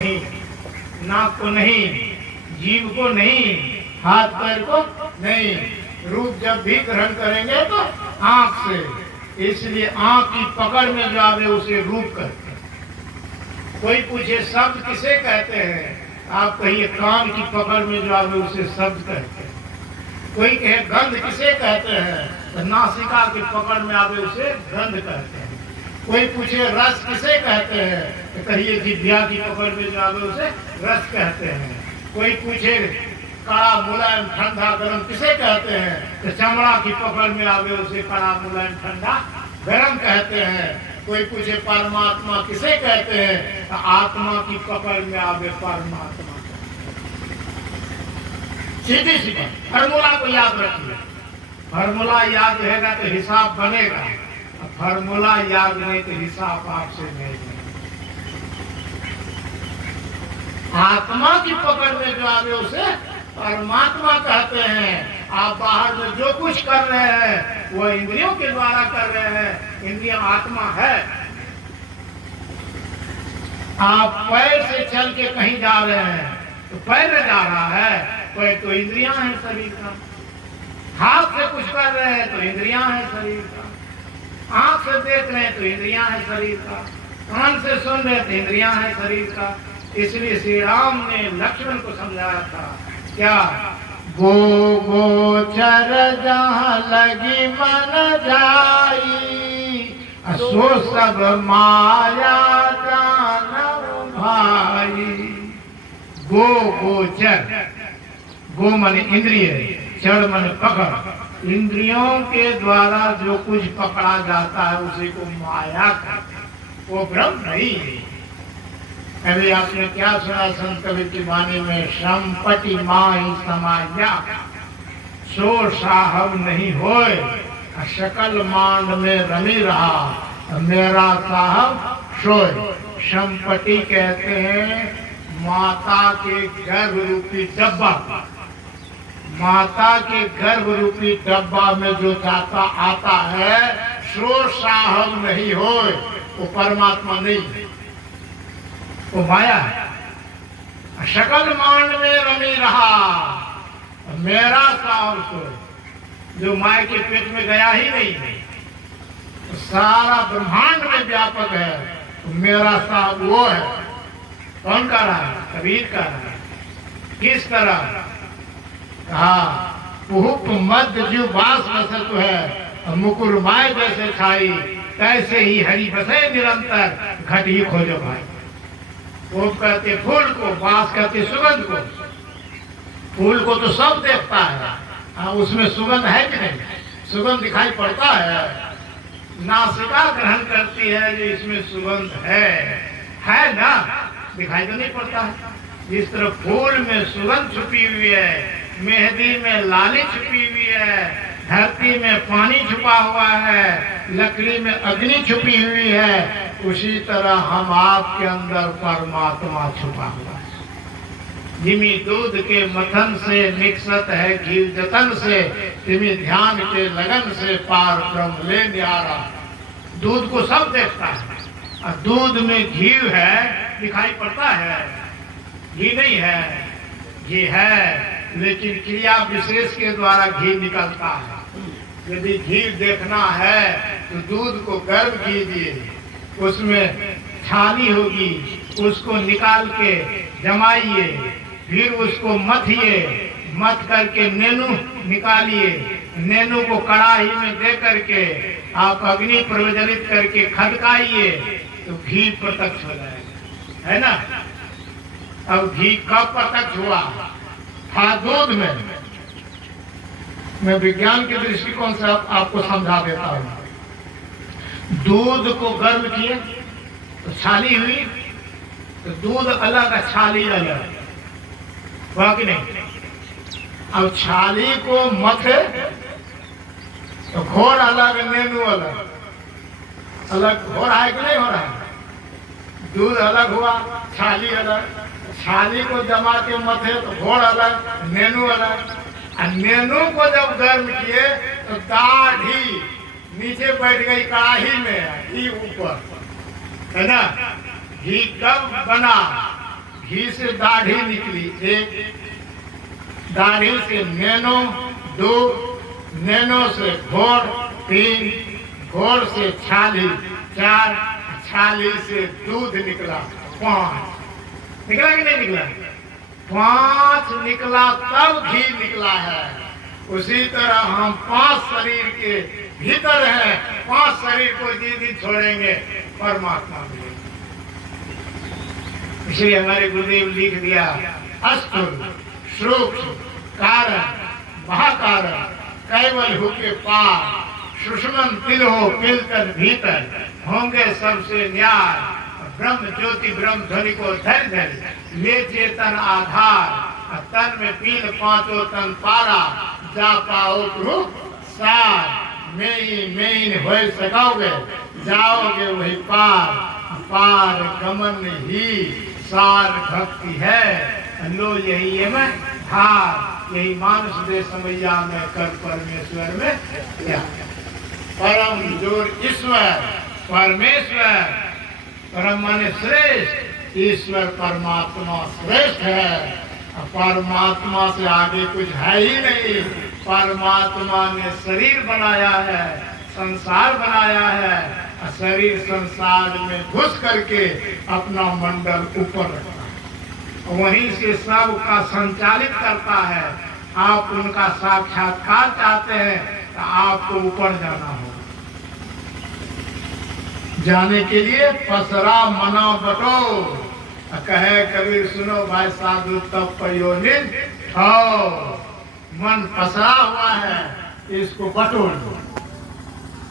नहीं, नाक को नहीं, जीभ को नहीं, हाथ पैर को नहीं, रूप जब भी ग्रहण करेंगे तो आंख से। इसलिए आंख की पकड़ में जो आवे उसे रूप कहते हैं। कोई पूछे शब्द किसे कहते हैं, आप कहिए कान की पकड़ में जो आवे उसे शब्द कहते हैं। कोई कहे गंध किसे कहते हैं, तो नासिका की पकड़ में आवे उसे गंध कहते हैं। कोई पूछे रस किसे कहते हैं, तो कहिए जिह्वा की पकड़ में जो आवे उसे रस कहते हैं। कोई पूछे कड़ा मुलायम ठंडा गरम किसे कहते हैं, तो चमड़ा की पकड़ में आवे उसे कड़ा मुलायम ठंडा गरम कहते हैं। कोई पूछे परमात्मा किसे कहते हैं, तो आत्मा की पकड़ में आवे परमात्मा। सीधी सीधी फॉर्मूला को याद रखिए। फॉर्मूला याद रहेगा तो हिसाब बनेगा, फॉर्मूला याद नहीं तो हिसाब आपसे नहीं बनेगा। आत्मा की पकड़ में जो आवे उसे परमात्मा कहते हैं। आप बाहर में जो कुछ कर रहे हैं वो इंद्रियों के द्वारा कर रहे हैं, इंद्रिया आत्मा है। आप पैर से चल के कहीं जा रहे हैं तो पैर में जा रहा है, पैर तो इंद्रियां हैं शरीर का। हाथ से कुछ कर रहे हैं तो इंद्रियां हैं शरीर का। आंख से देख रहे हैं तो इंद्रियां हैं शरीर का। कान से सुन रहे हैं तो इंद्रियां हैं शरीर का। इसलिए श्री राम ने लक्ष्मण को समझाया था क्या, गो गोचर जहाँ लगी मन जाई, सो सब माया जानऊ भाई। गो गोचर, गो मन इंद्रिय, चर मन पकड़। इंद्रियों के द्वारा जो कुछ पकड़ा जाता है उसी को माया कहते हैं, वो ब्रह्म नहीं है। अभी आपने क्या सुना संत कबीर की वाणी में, संपत्ति माही समाया सो साहब नहीं होए, शकल मांड में रमी रहा मेरा साहब सोए। संपत्ति कहते हैं माता के गर्भ रूपी डब्बा। माता के गर्भ रूपी डब्बा में जो जाता आता है सो साहब नहीं होए, वो परमात्मा नहीं है, वो माया है। शकल मांड में रमी रहा मेरा साहब सोए। जो माया के पेट में गया ही नहीं है, सारा ब्रह्मांड में व्यापक है, तो मेरा साहब वो है। कौन कह रहा है? कबीर कह रहा है। किस तरह कहा, पुहुप मध्य जो बास बसत है, मुकुर माय जैसे खाई, तैसे ही हरि बसे निरंतर, घट ही खोजो भाई। वो कहते फूल को, बास कहते सुगंध को। फूल को तो सब देखता है, उसमें सुगंध है कि नहीं? सुगंध दिखाई पड़ता है, नासिका ग्रहण करती है जो इसमें सुगंध है ना, दिखाई तो नहीं पड़ता है। जिस तरह फूल में सुगंध छुपी हुई है, मेहंदी में लाली छुपी हुई है, धरती में पानी छुपा हुआ है, लकड़ी में अग्नि छुपी हुई है, उसी तरह हम आपके अंदर परमात्मा छुपा हुआ है। जिमी दूध के मथन से निकसत है घी जतन से, तिमी ध्यान के लगन से पार ब्रह्म ले न्यारा। दूध को सब देखता है, और दूध में घी है दिखाई पड़ता है, घी नहीं है, घी है लेकिन क्रिया विशेष के द्वारा घी निकलता है। यदि घी देखना है तो दूध को गर्म कीजिए, उसमें छाली होगी, उसको निकाल के जमाइए, फिर उसको मथिए, मथ करके नेनू निकालिए, नेनू को कड़ाही में दे करके आप अग्नि प्रज्वलित करके खदकाइए तो घी प्रत्यक्ष हो जाएगा, है ना। अब घी कब प्रत्यक्ष हुआ? था दूध में। मैं विज्ञान के दृष्टिकोण से आपको समझा देता हूँ। दूध को गर्म किए तो छाली हुई, तो दूध अलग है छाली अलग, हुआ कि नहीं? अब छाली को मथे तो घोर अलग, नेनू अलग। अलग हो रहा है कि नहीं हो रहा है? दूध अलग हुआ, छाली अलग। छाली को जमा के मथे तो घोर अलग, नेनू अलग। और नेनू को जब गर्म किए तो दाढ़ी नीचे बैठ गई कड़ाही में, घी ऊपर, है ना। घी कब बना? घी से दाढ़ी निकली 1, दाढ़ी से नैनो 2, नैनो से घोड़ 3, घोड़ से छाली 4, छाली से दूध निकला 5। निकला कि नहीं निकला? 5 निकला तब घी निकला है। उसी तरह हम 5 शरीर के भीतर हैं। 5 शरीर को जिस दिन छोड़ेंगे परमात्मा मिलेगा। इसलिए हमारे गुरुदेव लिख दिया, अस्थूल सूक्ष्म कारण महाकारण कैवल हो के पार, सुषमन तिल हो पिलकर भीतर, होंगे सबसे न्याय। ब्रह्म ज्योति ब्रह्म ध्वनि को धर धर ले चेतन आधार, तन में पीन 5 तन पारा, जा पाओ रूप सार। मेन हो सकोगे जाओगे वही पार, पार गमन ही सार भक्ति है। लो यही है मैं हार, यही मानस दे समैया में कर परमेश्वर में क्या। परम जोर ईश्वर परमेश्वर, परम माने श्रेष्ठ, ईश्वर परमात्मा श्रेष्ठ है। परमात्मा से आगे कुछ है ही नहीं। परमात्मा ने शरीर बनाया है, संसार बनाया है, शरीर संसार में घुस करके अपना मंडल ऊपर रखता है, वहीं से सब का संचालित करता है। आप उनका साक्षात्कार चाहते हैं तो आपको ऊपर जाना होगा। जाने के लिए पसरा मना बटो, कहे कबीर सुनो भाई साधु तब प्रयोजन हो। मन पसरा हुआ है, इसको बटोर दो।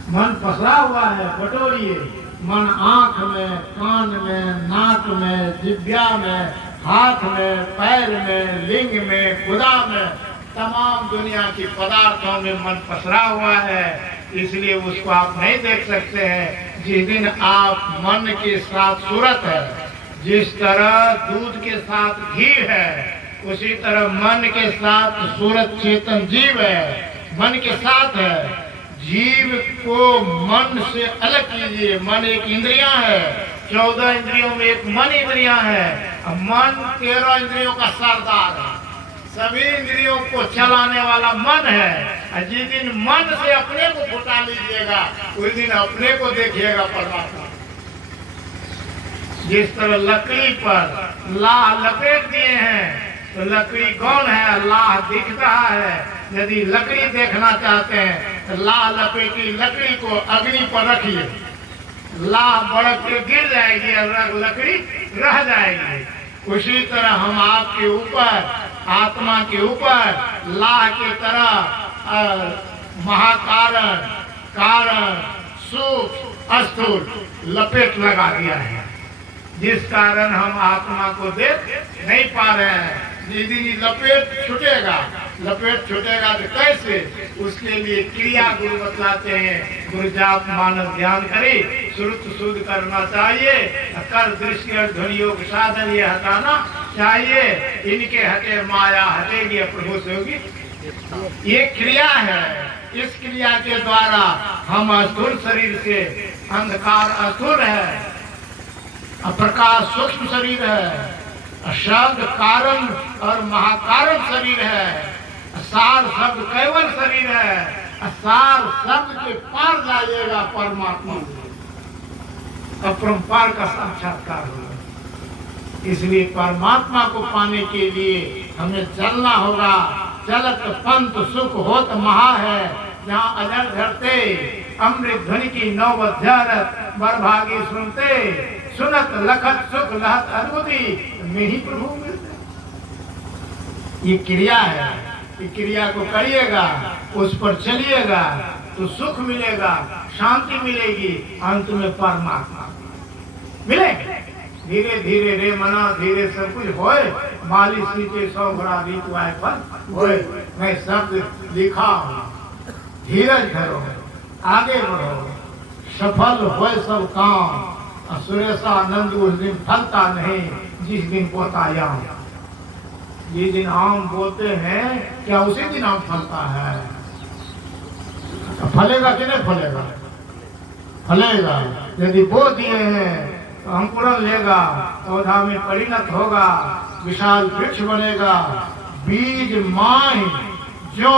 मन पसरा हुआ है, बटोरिए। मन आंख में, कान में, नाक में, जिह्वा में, हाथ में, पैर में, लिंग में, खुदा में, तमाम दुनिया की पदार्थों में मन पसरा हुआ है। इसलिए उसको आप नहीं देख सकते हैं। जिस दिन आप मन के साथ सूरत है, जिस तरह दूध के साथ घी है, उसी तरह मन के साथ सूरत चेतन जीव है, मन के साथ है। जीव को मन से अलग कीजिए। मन एक इंद्रियां है, 14 इंद्रियों में एक मन इंद्रियां है। मन 13 इंद्रियों का सरदार है, सभी इंद्रियों को चलाने वाला मन है। जिस दिन मन से अपने को फुटा लीजिएगा, उस दिन अपने को देखिएगा परमात्मा। जिस तरह लकड़ी पर लाह लपेट दिए हैं, तो लकड़ी कौन है? लाह दिख रहा है। यदि लकड़ी देखना चाहते हैं तो लाह लपेटी लकड़ी को अग्नि पर रखिए, लाह बढ़ के गिर जाएगी और लकड़ी रह जाएगी। उसी तरह हम आपके ऊपर, आत्मा के ऊपर लाह की तरह महाकारण, कारण, सूक्ष्म, स्थूल लपेट लगा दिया है, जिस कारण हम आत्मा को देख नहीं पा रहे हैं। जिस दिन लपेट छूटेगा, लपेट छूटेगा तो कैसे? उसके लिए क्रिया गुरु बतलाते हैं। गुरु जाप मानव ध्यान करे, श्रुत शुद्ध करना चाहिए, कर दृष्टि और ध्वनि योग साधन ये हटाना चाहिए। इनके हटे माया हटेगी, प्रभु से होगी। ये क्रिया है। इस क्रिया के द्वारा हम स्थूल शरीर से, अंधकार स्थूल है, प्रकाश सूक्ष्म शरीर है, शब्द कारण और महाकारण शरीर है, सार शब्द केवल शरीर है। सार शब्द के पार जाइएगा परमात्मा, अपरंपार का साक्षात्कार होगा। इसलिए परमात्मा को पाने के लिए हमें चलना होगा। चलत पंथ सुख होत महा है, जहाँ अजर धरते अमृत ध्वनि की नौबत झरत, बरभागी सुनते सुनत लखत सुख लहत अद्भुति में ही प्रभु मिलते। ये क्रिया है, ये क्रिया को करिएगा, उस पर चलिएगा तो सुख मिलेगा, शांति मिलेगी, अंत में परमात्मा मिलेगा। धीरे धीरे रे मना धीरे सब कुछ होए, माली सींचे 100 घड़ा रीत वाय पर होए। मैं शब्द लिखा हूँ, धीरज धरो, आगे बढ़ो, सफल होए सब काम। सुरेशानंद उस दिन फलता नहीं जिस दिन बोता आम। जिस दिन आम बोते हैं, क्या उसी दिन आम फलता है? फलेगा कि नहीं फलेगा? फलेगा। यदि बो दिए हैं तो अंकुरण लेगा, पौधा में परिणत होगा, विशाल वृक्ष बनेगा। बीज माय जो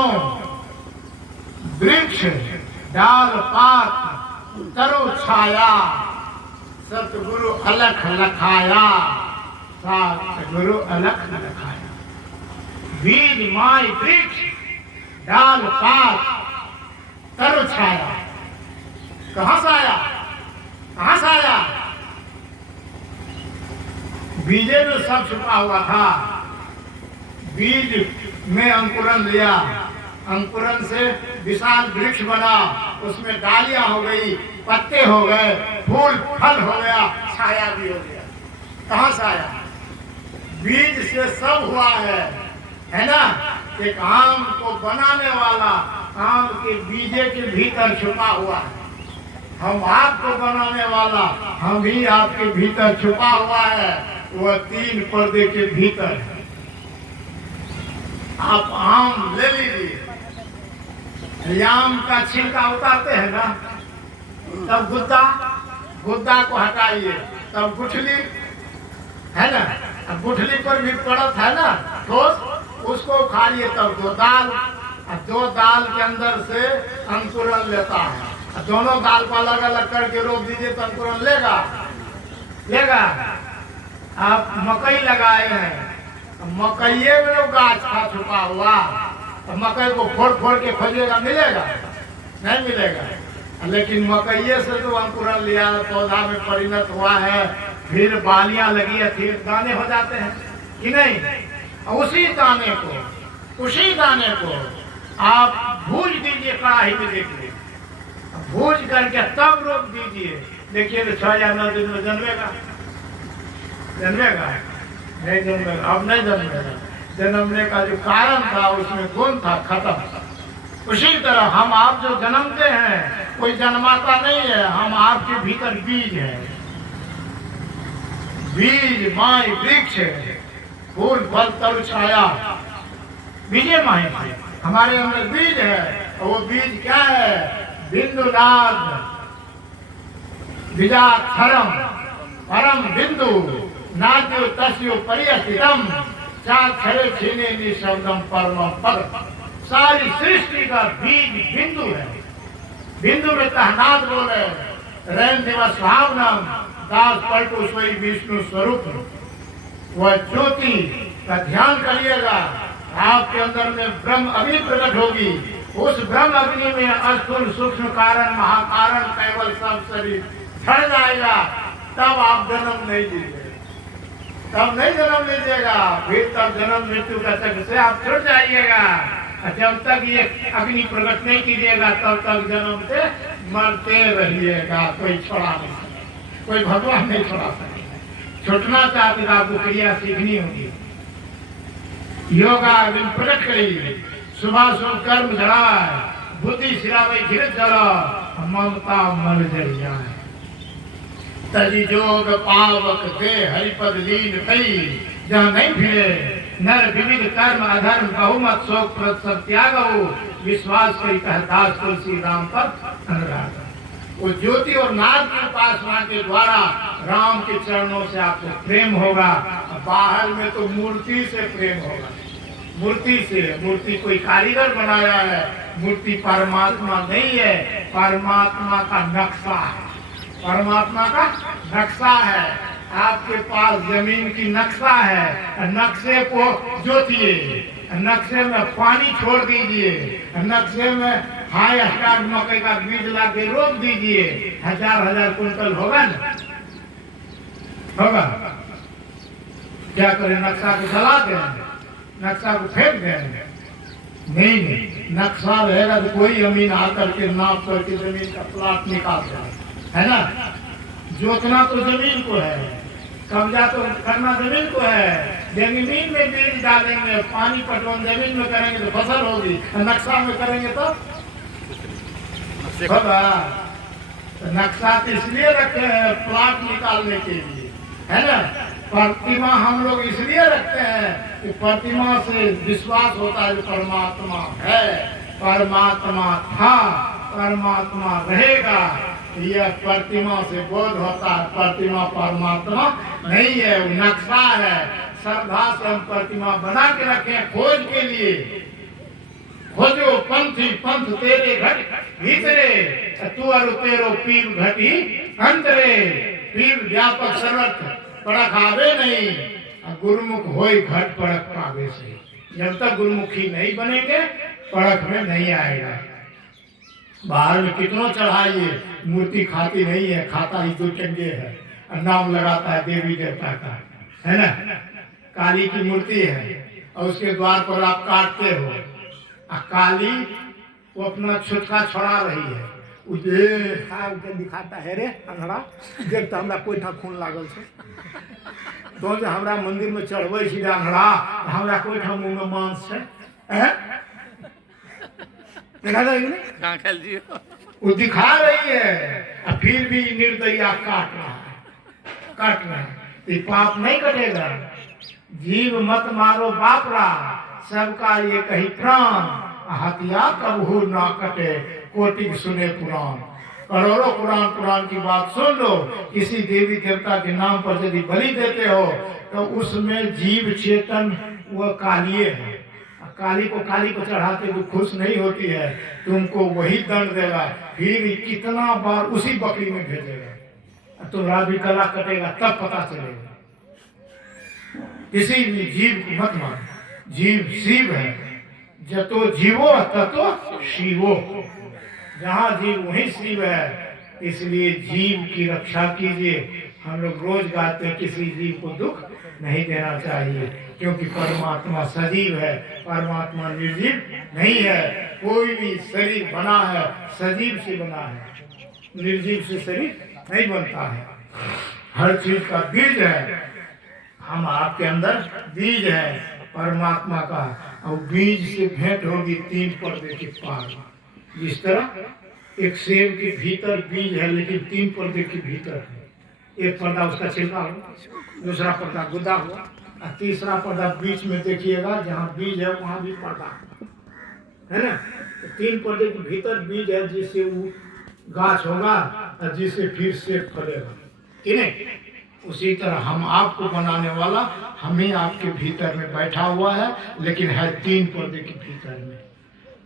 वृक्ष, डाल पात तरो छाया, सतगुरु अलख लखाया, सतगुरु अलख लखाया। बीज माय वृक्ष, डाल पात तरो छाया। कहां से आया? कहां से आया? बीजे में सब छुपा हुआ था। बीज में अंकुरन लिया, अंकुरन से विशाल वृक्ष बना, उसमें डालियां हो गई, पत्ते हो गए, फूल फल हो गया, छाया भी हो गया। कहां से आया? बीज से सब हुआ है ना। एक आम को बनाने वाला आम के बीजे के भीतर छुपा हुआ है। हम आपको बनाने वाला हम ही आपके भीतर छुपा हुआ है। वह 3 पर्दे के भीतर है। आप आम ले लीजिए, आम का छिलका उतारते हैं ना, तब गुद्दा को हटाइए, तब गुठली है ना, अब गुठली पर भी पड़त है ना ठोस, उसको उखाड़िए, तब 2 दाल, 2 दाल के अंदर से अंकुरन लेता है। दोनों दाल को अलग अलग करके रोप दीजिए तो अंकुरन लेगा। आप मकई लगाए हैं, मकई में जो गाछ था छुपा हुआ, तो मकई को फोड़ के खोजिएगा, मिलेगा? नहीं मिलेगा। लेकिन मकई से तो अंकुरन लिया, पौधा में परिणत हुआ है, फिर बालियां लगी है, फिर दाने हो जाते हैं कि नहीं। उसी दाने को आप भूज दीजिए, कढ़ाई में देखिए, भूज करके तब रोप दीजिए। देखिए तो 6 या 9 दिन में जन्मेगा नहीं जन्मेगा। अब नहीं जन्मेगा। जन्मने का जो कारण था उसमें गुण था, खत्म। उसी तरह हम आप जो जन्मते हैं, कोई जन्माता नहीं है, हम आपके भीतर बीज है। बीज माय वृक्ष, फूल फल तरु छाया। बीजे माय से हमारे अंदर बीज है। और वो बीज क्या है? बिंदुनाद बीजाक्षरम परम बिंदु नाद्यो तस्यो परिस्थितम चाक्षरे छीने निशब्दम परम पद। सारी सृष्टि का बीज बिंदु है। बिंदु में तहनाद बोले रैन दिवस भावनम दास पलटू सोई विष्णु स्वरूप। वह ज्योति का ध्यान करिएगा, आपके अंदर में ब्रह्म अग्नि प्रकट होगी। उस ब्रह्म अग्नि में स्थूल सूक्ष्म कारण महाकारण केवल सब शरीर झड़ जाएगा। तब आप जन्म नहीं लीजिएगा, तब नहीं जन्म लीजिएगा। फिर तब जन्म मृत्यु का चक्र से आप छुट जाइएगा। जब तक ये अग्नि प्रकट नहीं कीजिएगा तब तक जन्म से मरते रहिएगा। कोई छोड़ा नहीं, कोई भगवान नहीं छोड़ा सकेगा। छूटना चाहते तो आपको क्रिया सीखनी होगी। योगा अग्नि प्रकट करिए, सुबह शुभ कर्म जड़ाए, बुद्धि सिरावे घिरत जला, ममता मर जल जाए। तजी जोग पावक दे हरिपद लीन कई, जहाँ नहीं फिरे नर विविध कर्म अधर्म बहुमत शोक प्रत सब त्यागो। विश्वास करी कहदास तुलसी राम पर अनुराग। वो ज्योति और नाद की उपासना के द्वारा राम के चरणों से आपको प्रेम होगा। बाहर में तो मूर्ति से प्रेम होगा, मूर्ति से। मूर्ति कोई कारीगर बनाया है, मूर्ति परमात्मा नहीं है, परमात्मा का नक्शा है। परमात्मा का नक्शा है। आपके पास जमीन की नक्शा है, नक्शे को जोतिए, नक्शे में पानी छोड़ दीजिए, नक्शे में हाई स्टार्ट मकई का बीज ला के रोप दीजिए। 1000 कुंटल होगा ना, होगा। क्या करें? नक्शा को जला देंगे, नक्शा को फेंक देंगे? नहीं, नक्शा रहेगा तो कोई जमीन आकर के नाप करके जमीन का प्लाट निकाल जाए, है ना। जोतना तो जमीन को है, कब्जा तो करना जमीन को है। जमीन में बीज डालेंगे, पानी पटवन जमीन में करेंगे तो फसल होगी, नक्शा में करेंगे तो होगा। नक्शा तो इसलिए रखे हैं प्लाट निकालने के लिए, है ना। प्रतिमा हम लोग इसलिए रखते हैं कि प्रतिमा से विश्वास होता है परमात्मा है, परमात्मा था, परमात्मा रहेगा। यह प्रतिमा से बोध होता है, प्रतिमा परमात्मा नहीं है, वो नक्शा है। श्रद्धा से हम प्रतिमा बना के रखे खोज के लिए। खोजो पंथी पंथ तेरे घट भीतरे, तू और तेरो पीर घटी अंतरे। पीर व्यापक सर्वत्र परख आवे नहीं, गुरुमुख होई घट परख पावे से। जब तक गुरुमुखी नहीं बनेंगे परख में नहीं आएगा। बाहर में कितनों चढ़ाइए, मूर्ति खाती नहीं है, खाता ही दो टंगे है और नाम लगाता है देवी देवता का, है ना। काली की मूर्ति है और उसके द्वार पर आप काटते हो, काली वो अपना छुटका छोड़ा रही है, उसे दिखाता है रे अंधड़ा देखता हमरा कोई था खून लागल से, तो जो हमरा मंदिर में चढ़वे सीधा अंधड़ा हमरा कोई था मुंह में मांस है, वो दिखा रही है, फिर भी निर्दया काट रहा है। ये पाप नहीं कटेगा। जीव मत मारो बापरा, सबका ये कही प्राण, हत्या कबहू ना कटे, कोटि सुने पुराण। करोड़ों पुराण की बात सुन लो। किसी देवी देवता के नाम पर यदि बलि देते हो तो उसमें जीव चेतन वो कालिए है। काली को चढ़ाते तो खुश नहीं होती है, तुमको वही दंड देगा, फिर कितना बार उसी बकरी में भेजेगा, तुम्हारा भी गला कटेगा तब पता चलेगा। किसी भी जीव को मत मानो, जीव शिव है। जतो जीवो ततो शिवो, जहाँ जीव वहीं शिव है। इसलिए जीव की रक्षा कीजिए। हम लोग रोज गाते हैं किसी जीव को दुख नहीं देना चाहिए, क्योंकि परमात्मा सजीव है, परमात्मा निर्जीव नहीं है। कोई भी शरीर बना है सजीव से बना है, निर्जीव से शरीर नहीं बनता है। हर चीज का बीज है, हम आपके अंदर बीज है परमात्मा का, और बीज से भेंट होगी 3 पर्दे के पार। जिस तरह एक सेब के भीतर बीज है लेकिन 3 पर्दे के भीतर है। एक पर्दा उसका छिलका हुआ, दूसरा पर्दा गुदा हुआ, और तीसरा पर्दा बीच में देखिएगा, जहाँ बीज है वहाँ भी पर्दा है ना। तो 3 पर्दे के भीतर बीज है, जिससे वो गाछ होगा और जिससे फिर सेब फलेगा कि नहीं। उसी तरह हम आपको बनाने वाला हमें आपके भीतर में बैठा हुआ है, लेकिन है 3 पर्दे के भीतर में।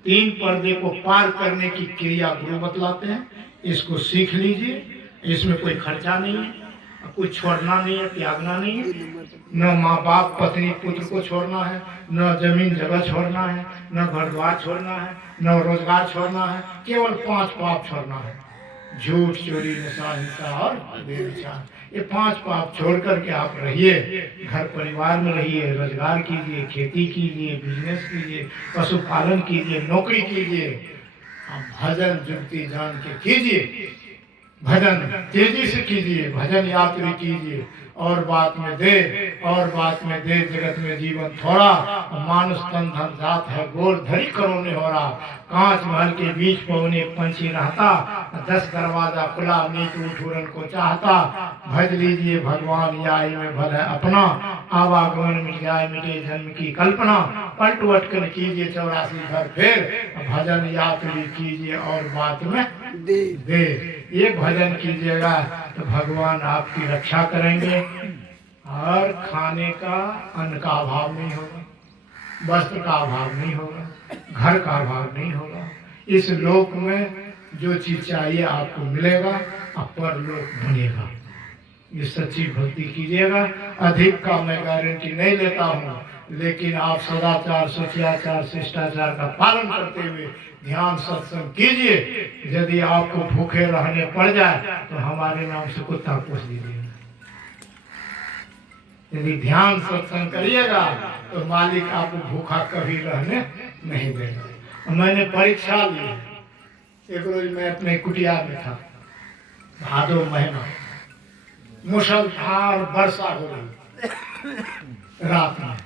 3 पर्दे को पार करने की क्रिया गुरु बतलाते हैं। इसको सीख लीजिए, इसमें कोई खर्चा नहीं है, कुछ छोड़ना नहीं है, त्यागना नहीं है। न माँ बाप पत्नी पुत्र को छोड़ना है, न जमीन जगह छोड़ना है, न घर द्वार छोड़ना है, न रोजगार छोड़ना है। केवल 5 पाप छोड़ना है, झूठ, चोरी, नशा, हिंसा और व्यभिचार। ये 5 पाप छोड़ करके आप रहिए, घर परिवार में रहिए, रोजगार कीजिए, खेती कीजिए, बिजनेस कीजिए, पशुपालन कीजिए, नौकरी कीजिए। आप भजन जुगती जान के कीजिए, भजन तेजी से कीजिए, भजन यात्री कीजिए। और बात में दे जगत में जीवन थोड़ा, मानुष तन धन जात है गोर धरी करोने हो रहा। कांच महल के बीच पवने पंछी रहता, 10 दरवाजा खुला नीच उठूरन को चाहता। भज लीजिए भगवान याई में भल है अपना, आवागमन मिट जाए मिटे जन्म की कल्पना। पलट वट कर कीजिए 84 घर फिर, भजन यात्री कीजिए और बात में दे। ये भजन कीजिएगा तो भगवान आपकी रक्षा करेंगे, और खाने का अन्न का अभाव नहीं होगा, वस्त्र का अभाव नहीं होगा, घर का अभाव नहीं होगा। इस लोक में जो चीज चाहिए आपको मिलेगा, और परलोक बनेगा। ये सच्ची भक्ति कीजिएगा। अधिक का मैं गारंटी नहीं लेता हूँ, लेकिन आप सदाचार, शिष्टाचार, शिष्टाचार का पालन करते हुए ध्यान सत्संग कीजिए। यदि आपको भूखे रहने पड़ जाए तो हमारे नाम से कुत्ता पूछ दीजिए। यदि ध्यान सत्संग करिएगा तो मालिक आपको भूखा कभी रहने नहीं देगा। मैंने परीक्षा ली। एक रोज मैं अपने कुटिया में था, भादो महीना, मुसलधार वर्षा हो रही रात में।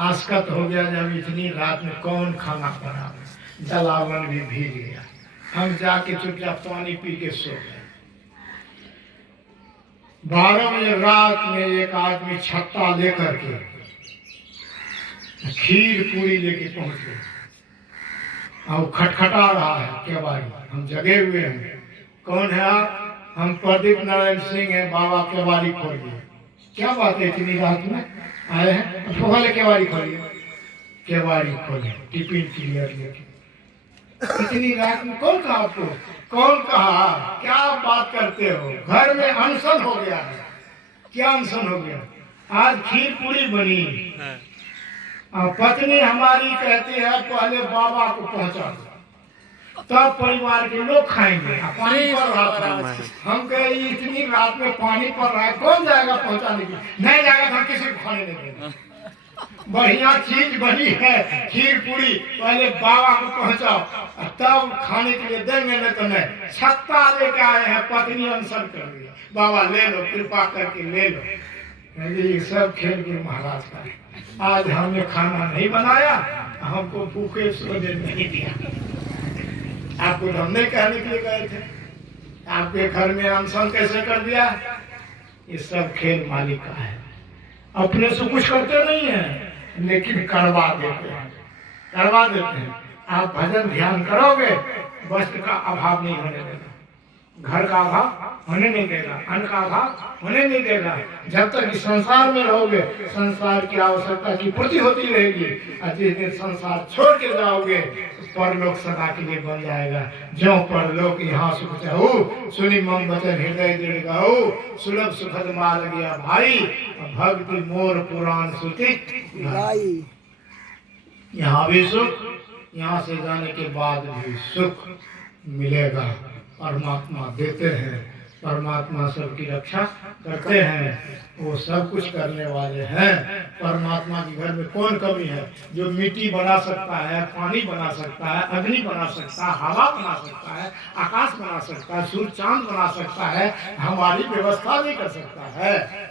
आसकत हो गया, जब इतनी रात में कौन खाना बनावे, जलावन भी भीग गया। हम जाके चुपचाप पानी पी के सो गए। 12 बजे रात में एक आदमी छत्ता लेकर के खीर पूरी लेके पहुंच गए, और खटखटा रहा है केवाड़ी। हम जगे हुए हैं, कौन है आप? हम प्रदीप नारायण सिंह हैं, बाबा केवाड़ी खोलिए। क्या बात है, इतनी रात में आए हैं? बोले केवाड़ी खोलिए। केवाड़ी खोले, टिफिन क्लियर लेके। इतनी रात में कौन कहा आपको? कौन कहा? क्या बात करते हो? घर में अनशन हो गया है। क्या अनशन हो गया? आज खीर पूरी बनी, पत्नी हमारी कहती है पहले बाबा को पहुंचा तब परिवार के लोग खाएंगे। पानी पड़ रहा था, हम कहे इतनी रात में पानी पड़ रहा है, कौन जाएगा पहुंचाने के? नहीं जाएगा तो हम किसी को खाने नहीं देंगे। बढ़िया चीज बनी है खीर पूरी, पहले बाबा को पहुंचाओ तब खाने के लिए देंगे, नहीं तो नहीं। छत्ता लेके आए हैं, पत्नी अनशन कर दिया, बाबा ले लो, कृपा करके ले लो। ये सब खेल के महाराज का है। आज हमने खाना नहीं बनाया, हमको भूखे सोने नहीं दिया। आपको हमने कहने के लिए गए थे, आपके घर में अनशन कैसे कर दिया? ये सब खेल मालिक का है। अपने से कुछ करते नहीं है, लेकिन करवा देते हैं, करवा देते हैं। आप भजन ध्यान करोगे, वस्त्र का अभाव नहीं होने देगा, घर का अभाव होने नहीं देगा, अन्न का अभाव होने नहीं देगा। जब तक इस संसार में रहोगे, संसार की आवश्यकता की पूर्ति होती रहेगी। और जिस दिन संसार छोड़ के जाओगे, परलोक सदा के लिए बन जाएगा। जो परलोक यहाँ सुख चाहू, सुनी मम वचन हृदय दृढ़ गाऊ, सुलभ सुखद माल गया भाई, भक्ति मोर पुराण सुतिक। यहाँ भी सुख, यहाँ से जाने के बाद भी सुख मिलेगा। परमात्मा देते हैं, परमात्मा सबकी रक्षा करते हैं, वो सब कुछ करने वाले हैं। परमात्मा के घर में कौन कमी है? जो मिट्टी बना सकता है, पानी बना सकता है, अग्नि बना सकता है, हवा बना सकता है, आकाश बना सकता है, सूर्य चांद बना सकता है, हमारी व्यवस्था नहीं कर सकता है।